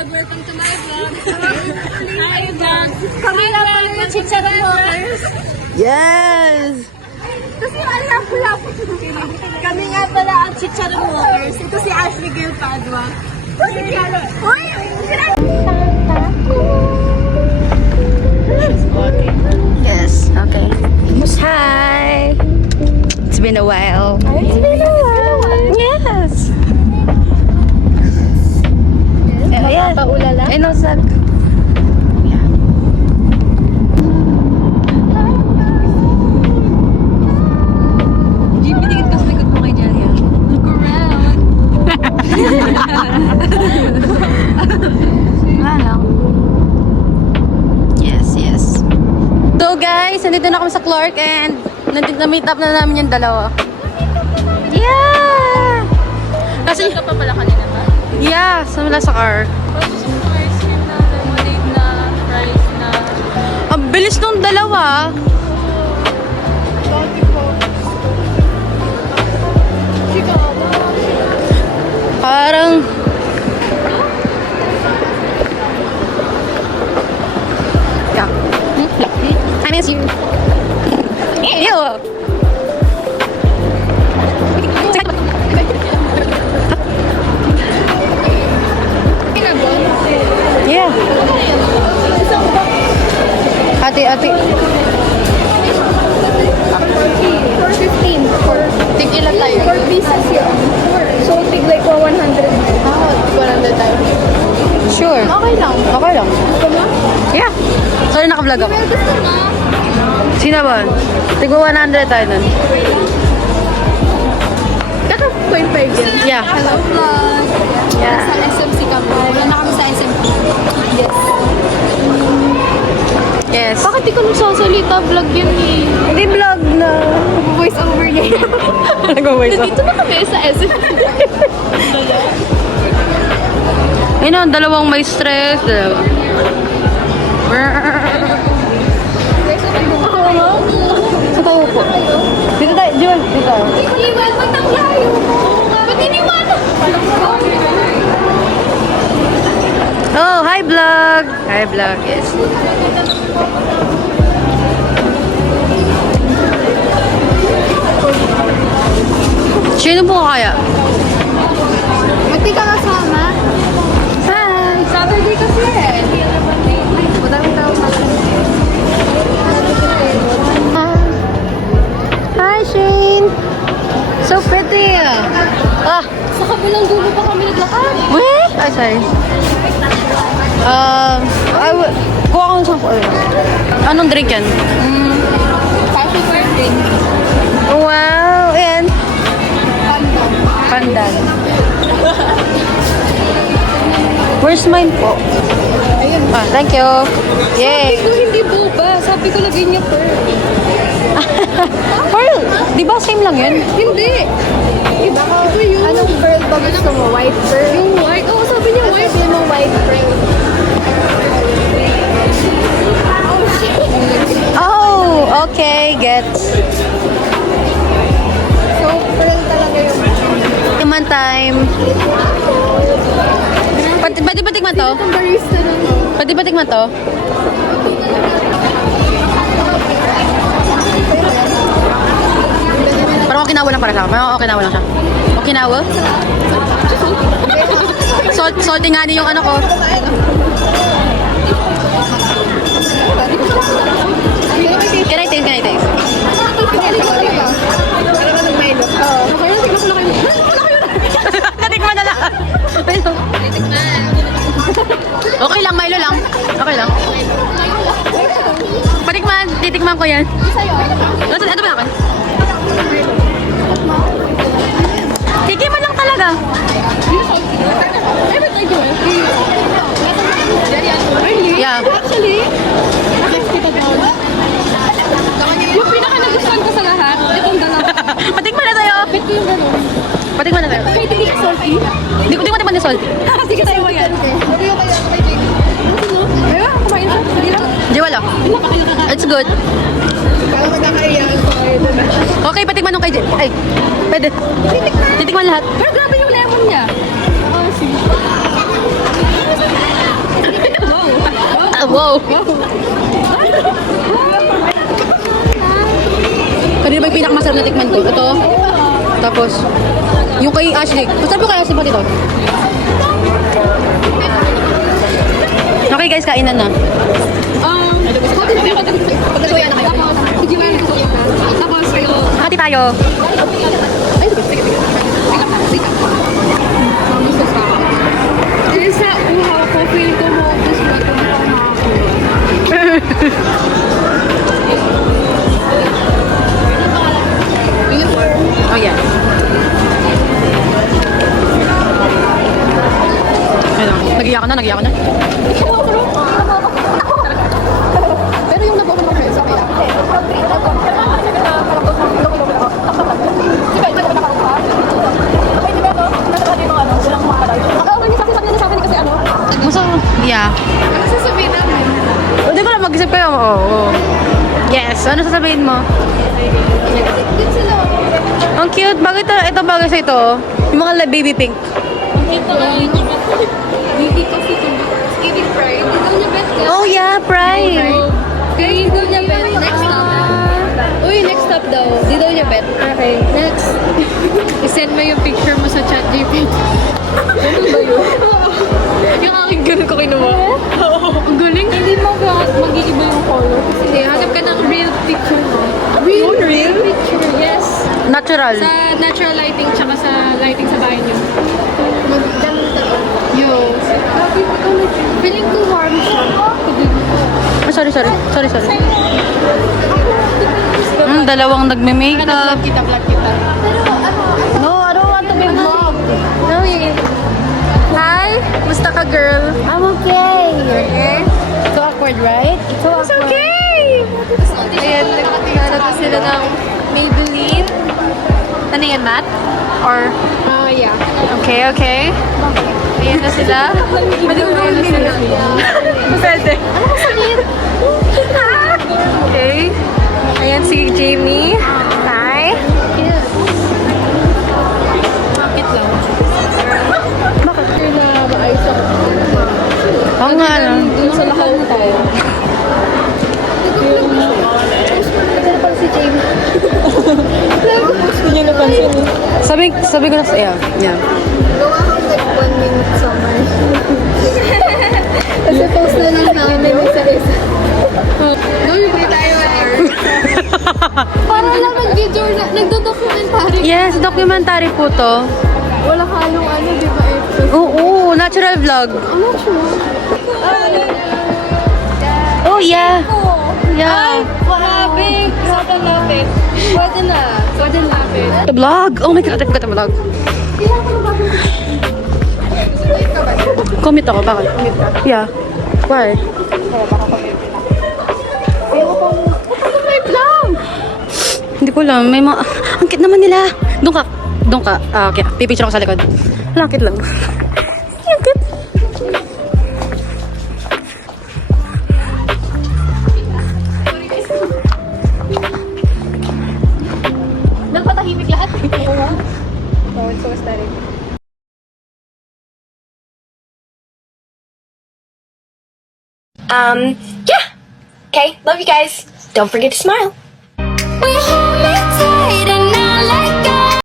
vlog! Welcome to my vlog! Hi vlog! Kami na pala yung chicharon walkers! Yes! Kasi alam ko lang. Kami nga pala ang chicharon walkers. Ito si Ashley Gail Padua. Uy! Yes, okay. Hi! It's been a while. It's been a while. Yes! Yes. Paulala? Eh, no, sag. Jimmy, tingin ka sa likod mo kay Jerry. Look around. Ano? Yes, yes. So guys, nandito na kami sa Clark and na-meet up na namin yung dalawa. Yeah! Kasi, Ka pa pala kanina ba? yeah, sumula sa car. Price na, lemonade na, fries na. Ang bilis nung dalawa. Parang... Yeah. I miss you. Ew. Yeah. Ate. 415. Tig ilan tayo? 4 pieces yun. So, tig like 100. Ah, 100 tayo. Sure. Okay lang. Okay lang. Gusto mo? Yeah. Sorry, naka-vlog ako. Well, gusto mo? Sino ba? Tigwa 100 tayo nun. Kaka 0.5 yan. Yeah. Hello, vlog. Yeah. Sa SMC kami. Wala na kami sa SMC. Yes. Yes. Bakit di ka nagsasalita? Vlog yun eh. Hindi vlog na. Voice over yan. Nag-voice Nandito na kami sa SMC. Ayun na, dalawang may stress. Dalawa. Sa tayo po. Dito tayo. Diyan. Dito tayo. Iwan, ba't ang layo mo? Ba't iniwanan? Oh, hi vlog. Hi vlog. Yes. Sino po kaya? Ba't di ka kasama? Hi. Saturday kasi eh. Madaming tao na. Hi, Shane. So pretty. Ah. Sa kabilang dulo pa kami naglakad. Wait. Ay, sorry. Kuha ko ng sample. Anong drink yan? Coffee for drink. Wow. Ayan. Pandan. Where's mine po? Ayun. Ah, thank you. Yay. Sabi ko hindi boba. Sabi ko lagay niya pearl. Pearl, di ba same lang yun? Hindi. Iba ka. Ito yun. Anong pearl ba gusto mo? White pearl? Yung white. Oo, sabi niya white. Sabi mo white pearl. Oh, okay, gets. So, pearl talaga yung... Tikman time. Pwede ba tikman to? Itong barista na to. Pwede ba tikman to? Parang okinawa lang para sa akin. Parang okinawa lang siya. Okinawa? Salty nga din yung ano ko. Can I taste? Can I taste? Para ka nag-Milo. Oo. Kaya tignan ko na kayo. Natikman na lang. Okay lang, Milo lang. Okay lang. Patikman, titikman ko yan. Ito ba ako? Titikman lang talaga. Yeah. Actually, yung pinaka nagustuhan ko sa lahat, itong dalawa. Patikman na tayo. Ito yung gano'n. Patikman na tayo. Kahit hindi ka salty. Hindi ko matikman ni Salt. Sige tayo yan. Ano yung kaya kay Jake? Ayun, kumain na. Sige lang. Jewel, it's good. Parang magkakaiyan. Okay, patikman nung kay Jen. Ay, pwede. Titikman lahat. Pero grabe yung lemon niya. Oh, sige. Wow! Kanina ba yung pinakamasarap na tikman ko? Ito. Tapos, yung kay Ashley. Masarap yung kay Ashley pati ito. Okay guys, kainan na. Pagkasuya na kayo. Tapos kayo. Hati tayo. Dahil sa uhaw ko, feel ko mo, gusto ko Oh yeah. Ano? Nagiyak na? Pero yung nabuhan mo kayo, sabi lang. Masa? Yeah. Ano sasabihin namin? Hindi ko lang mag-isip kayo. Oo. Yes. Ano sasabihin mo? Good sila. Ang cute. Bakit ito bagay sa ito? Yung mga baby pink. Ito ay baby coffee to eating pride. Ito niya bet ka. Oh yeah, pride. Kaya ito niya bet. Next stop. Uy, next stop daw. Di daw niya bet. Okay. Next. I-send mo yung picture mo sa chat GPT. Ganun ba yun? Yung aking ganun ko kinuha. Ang galing. Hindi mo mag-iiba yung color. Hindi, hanap ka ng real picture mo. Real picture, yes. Natural. Sa natural lighting tsaka sa lighting sa bahay niyo. Ganun talaga. Yo. Feeling ko warm siya. Oh, sorry. Dalawang nagme-makeup. Vlog kita. No, I don't want to be vlogged. No, eh. Hi, musta ka girl? I'm okay. So awkward, right? So It's awkward. okay. Ayan, nagkatingala na sila ng Maybelline. Ano yan, Matt? Or, Yeah. okay. Ayan na sila. Ayan na sila. Pwede. Okay. Ayan si Jamie. Hi. Bakit lang? Bakit? Kaya na maayos ako. Oo nga, no? Doon sa lakal tayo. Nagkala pala si Jamie. Gusto niya napansin. Sabi ko na sa iyo. Yeah. Gawa ako like 1 minute summary. Kasi post na lang namin isa-isa. Hindi tayo para lang nag-journal, nagdo-documentary. Yes, documentary po to. Wala halong di ba? Oo, natural vlog. I'm not sure. Oh, yeah. Yeah. Grabe! Sobrang lapit. Pwede na. Sobrang lapit. The vlog. Oh my God, I've got a vlog. Commit ako, bakit? Yeah. Why? Hindi ko alam. May mga... Ang cute naman nila. Doon ka. Okay. Pipicture ako sa likod. Lakit lang. Ang cute. Nagpatahimik lahat. Oh, it's so aesthetic. Yeah. Okay, love you guys. Don't forget to smile. We're